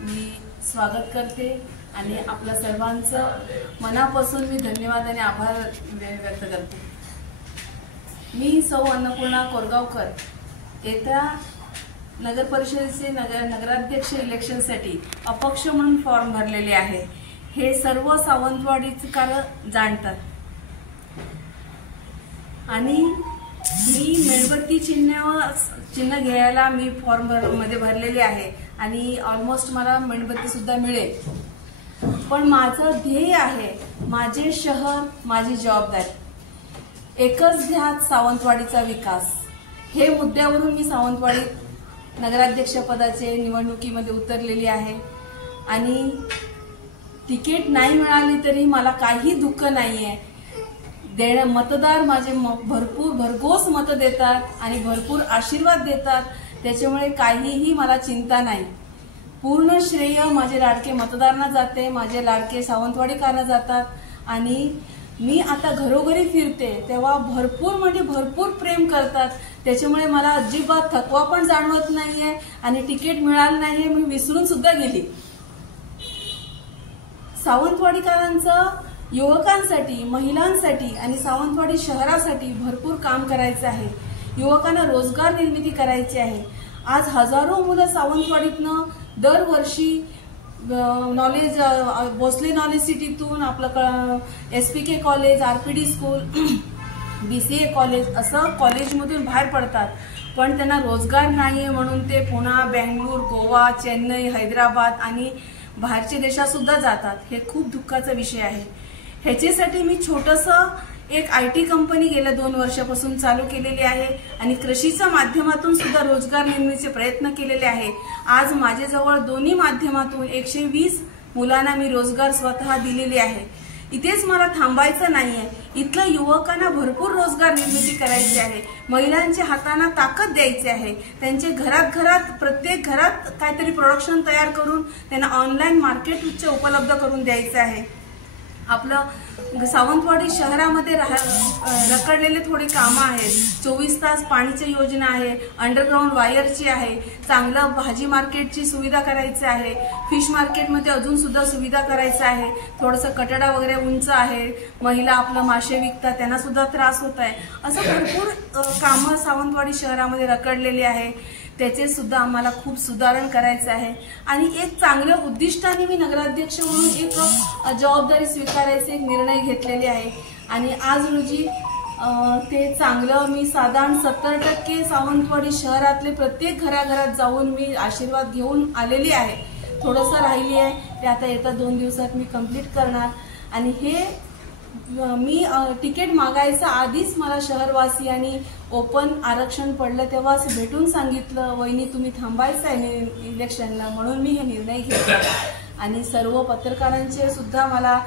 मी स्वागत करते आणि आपल्या सर्वांचं मनापासून मी धन्यवाद आणि आभार व्यक्त करते। मी सौ अन्नपूर्णा कोरगावकर येत्या नगर परिषदेचे नगराध्यक्ष इलेक्शनसाठी अपक्ष म्हणून फॉर्म भरलेले आहे। हे सर्व सावंतवाडीकर जाणतात आणि मी मेणबत्ती चिन्ह घ्यायला मी फॉर्म मध्ये भरलेले आहे आणि ऑलमोस्ट मला मेणबत्ती सुद्धा मिळेल। पण माझं ध्येय आहे माझे शहर माझी जबाबदारी, एकच ध्यास सावंतवाडीचा विकास। हे मुद्द्यावरून मी सावंतवाडी नगराध्यक्ष पदाचे निवडणुकीमध्ये उतरलेली आहे आणि तिकीट नाही मिळाली तरी मला काही दुःख नाहीये। मतदार माझे भरघोस मत देतात आणि भरपूर आशीर्वाद देतात, त्याच्यामुळे काहीही मला चिंता नाही। पूर्ण श्रेय माझे लाडके मतदारांना जाते, माझे लाडके सावंतवाडीकरांना जातात आणि मी आता घरोघरी फिरते तेव्हा भरपूर प्रेम करतात, त्याच्यामुळे मला अजिबात थकवा पण जाणवत नाहीये आणि तिकीट मिळालं नाहीये मी विसरून सुद्धा गेली। सावंतवाडीकरांचं युवकांसाठी, महिलांसाठी आणि सावंतवाडी शहरासाठी भरपूर काम करायचं आहे। युवकांना रोजगार निर्मिती करायची आहे। आज हजारो मुलं सावंतवाडीतनं दरवर्षी नॉलेज भोसले नॉलेज सिटीतून आपलं SPK college, RPD school, BCA college असं कॉलेजमधून बाहेर पडतात, पण त्यांना रोजगार नाहीये म्हणून ते पुणे, बेंगळूर, गोवा, चेन्नई, हैदराबाद आणि बाहेरच्या देशात सुद्धा जातात। हे खूप दुःखाचा विषय आहे। ह्याच्यासाठी मी छोटंसं एक IT कंपनी गेल्या 2 वर्षापासून चालू केलेली आहे आणि कृषीच्या माध्यमातून सुद्धा रोजगार निर्मितीचे प्रयत्न केलेले आहे। आज माझ्याजवळ दोन्ही माध्यमातून 120 मुलांना मी रोजगार स्वतः दिलेली आहे। इथेच मला थांबायचं नाहीये, इथल्या युवकांना भरपूर रोजगार निर्मिती करायची आहे। महिलांच्या हातांना ताकद द्यायची आहे, त्यांचे घरात प्रत्येक घरात काहीतरी प्रोडक्शन तयार करून त्यांना ऑनलाईन मार्केट उपलब्ध करून द्यायचं आहे। आपलं सावंतवाडी शहरामध्ये रखडलेले थोडे कामं आहेत। 24 तास पाणीची योजना आहे, अंडरग्राउंड वायरची आहे, चांगलं भाजी मार्केटची सुविधा करायची आहे, फिश मार्केटमध्ये अजून सुद्धा सुविधा करायचं आहे। थोडंसं कटडा वगैरे उंच आहे, महिला आपलं मासे विकतात त्यांना सुद्धा त्रास होत आहे। असं भरपूर कामं सावंतवाडी शहरामध्ये रखडलेली आहे, त्याचे सुद्धा आम्हाला खूप सुधारण करायचं आहे आणि एक चांगल्या उद्दिष्टाने मी नगराध्यक्ष म्हणून एक जबाबदारी स्वीकारायचे एक निर्णय घेतलेले आहे आणि आज रोजी ते चांगलं मी साधारण 70% सावंतवाडी शहरातले प्रत्येक घराघरात जाऊन मी आशीर्वाद घेऊन आलेली आहे। थोडंसं राहिली आहे ते आता येत्या 2 दिवसात मी कंप्लीट करणार आणि हे मी तिकीट मागायच्या आधीच मला शहरवासियांनी ओपन आरक्षण पडलं तेव्हाच भेटून सांगितलं, वहिनी तुम्ही थांबायचं आहे इलेक्शनला, म्हणून मी हे निर्णय घेतला आणि सर्व पत्रकारांचे सुद्धा मला